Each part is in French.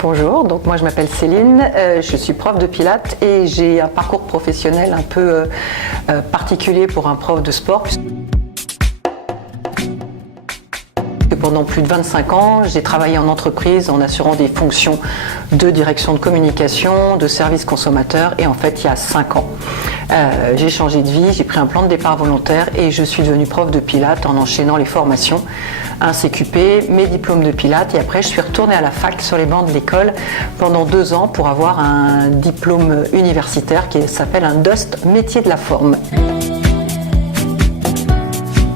Bonjour, donc moi je m'appelle Céline, je suis prof de pilates et j'ai un parcours professionnel un peu particulier pour un prof de sport. Pendant plus de 25 ans, j'ai travaillé en entreprise en assurant des fonctions de direction de communication, de service consommateur et en fait il y a 5 ans, j'ai changé de vie, j'ai pris un plan de départ volontaire et je suis devenue prof de pilates en enchaînant les formations, un CQP, mes diplômes de pilates et après je suis retournée à la fac sur les bancs de l'école pendant 2 ans pour avoir un diplôme universitaire qui s'appelle un DUST, métier de la forme.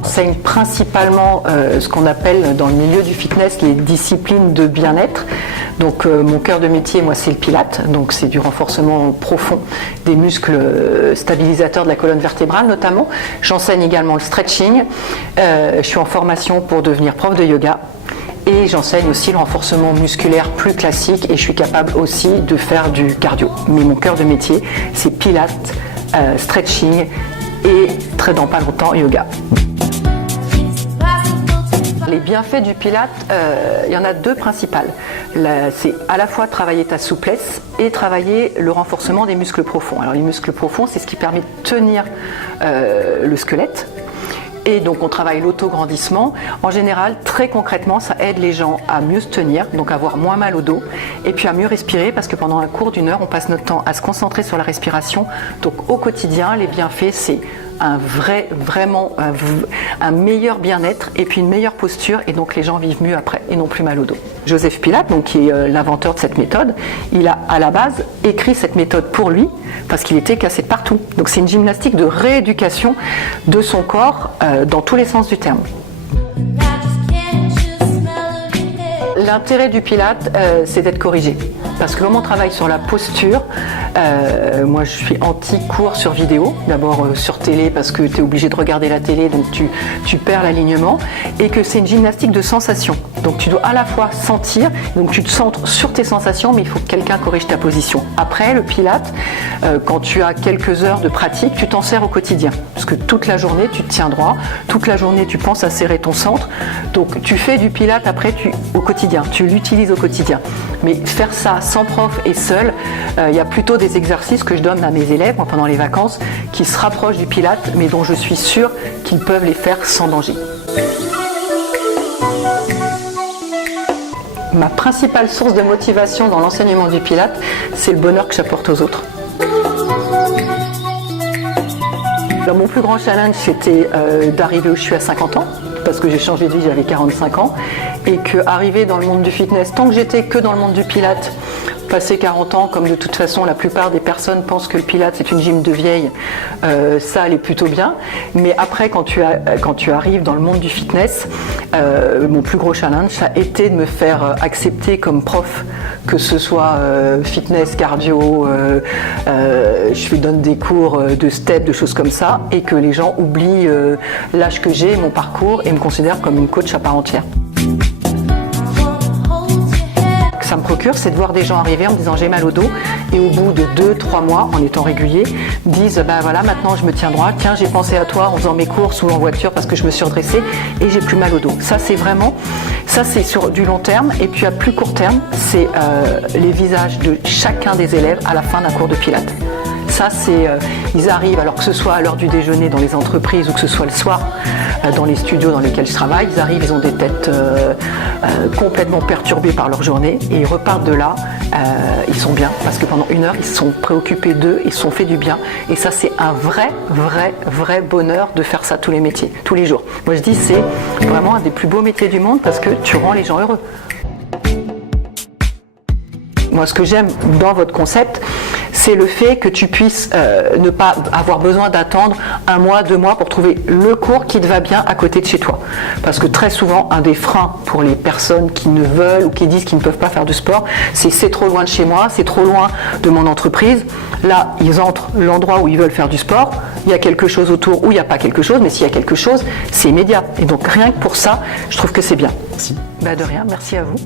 J'enseigne principalement ce qu'on appelle dans le milieu du fitness les disciplines de bien-être. Donc mon cœur de métier, moi, c'est le pilate, donc c'est du renforcement profond des muscles stabilisateurs de la colonne vertébrale notamment. J'enseigne également le stretching, je suis en formation pour devenir prof de yoga et j'enseigne aussi le renforcement musculaire plus classique et je suis capable aussi de faire du cardio. Mais mon cœur de métier, c'est pilate, stretching et très dans pas longtemps yoga. Les bienfaits du pilate, il y en a 2 principales. C'est à la fois travailler ta souplesse et travailler le renforcement des muscles profonds. Alors les muscles profonds, c'est ce qui permet de tenir le squelette. Et donc on travaille l'autograndissement. En général, très concrètement, ça aide les gens à mieux se tenir, donc à avoir moins mal au dos, et puis à mieux respirer, parce que pendant un cours d'1 heure, on passe notre temps à se concentrer sur la respiration. Donc au quotidien, les bienfaits, c'est un meilleur bien-être et puis une meilleure posture et donc les gens vivent mieux après et n'ont plus mal au dos. Joseph Pilate, donc, qui est l'inventeur de cette méthode, il a à la base écrit cette méthode pour lui parce qu'il était cassé de partout. Donc c'est une gymnastique de rééducation de son corps dans tous les sens du terme. L'intérêt du pilate, c'est d'être corrigé. Parce que comme on travaille sur la posture, moi je suis anti-cours sur vidéo, d'abord sur télé parce que tu es obligé de regarder la télé, donc tu perds l'alignement, et que c'est une gymnastique de sensation. Donc tu dois à la fois sentir, donc tu te centres sur tes sensations, mais il faut que quelqu'un corrige ta position. Après, le pilate, quand tu as quelques heures de pratique, tu t'en sers au quotidien. Parce que toute la journée, tu te tiens droit, toute la journée, tu penses à serrer ton centre. Donc tu fais du pilate après au quotidien, tu l'utilises au quotidien. Mais faire ça sans prof et seul, il y a plutôt des exercices que je donne à mes élèves moi, pendant les vacances qui se rapprochent du pilate, mais dont je suis sûre qu'ils peuvent les faire sans danger. Ma principale source de motivation dans l'enseignement du pilate, c'est le bonheur que j'apporte aux autres. Alors, mon plus grand challenge, c'était d'arriver où je suis à 50 ans, parce que j'ai changé de vie, j'avais 45 ans, et qu'arriver dans le monde du fitness, tant que j'étais que dans le monde du pilate, passé 40 ans, comme de toute façon la plupart des personnes pensent que le pilate c'est une gym de vieille, ça allait plutôt bien. Mais après, quand tu arrives dans le monde du fitness, mon plus gros challenge, ça a été de me faire accepter comme prof, que ce soit fitness, cardio, je donne des cours de step, de choses comme ça, et que les gens oublient l'âge que j'ai, mon parcours, et me considèrent comme une coach à part entière. Ça me procure, c'est de voir des gens arriver en me disant j'ai mal au dos et au bout de 2-3 mois en étant régulier disent bah voilà, maintenant je me tiens droit, tiens j'ai pensé à toi en faisant mes courses ou en voiture parce que je me suis redressée et j'ai plus mal au dos. Ça c'est sur du long terme, et puis à plus court terme c'est les visages de chacun des élèves à la fin d'un cours de pilates. Ça, ils arrivent, alors que ce soit à l'heure du déjeuner dans les entreprises ou que ce soit le soir dans les studios dans lesquels je travaille, ils arrivent, ils ont des têtes complètement perturbées par leur journée et ils repartent de là, ils sont bien parce que pendant 1 heure, ils se sont préoccupés d'eux, ils se sont fait du bien et ça, c'est un vrai bonheur de faire ça tous les jours. Moi, je dis c'est vraiment un des plus beaux métiers du monde parce que tu rends les gens heureux. Moi, ce que j'aime dans votre concept, c'est le fait que tu puisses ne pas avoir besoin d'attendre 1 mois, 2 mois pour trouver le cours qui te va bien à côté de chez toi. Parce que très souvent, un des freins pour les personnes qui ne veulent ou qui disent qu'ils ne peuvent pas faire du sport, c'est trop loin de chez moi, c'est trop loin de mon entreprise. Là, ils entrent l'endroit où ils veulent faire du sport, il y a quelque chose autour ou il n'y a pas quelque chose, mais s'il y a quelque chose, c'est immédiat. Et donc rien que pour ça, je trouve que c'est bien. Merci. Bah de rien, merci à vous.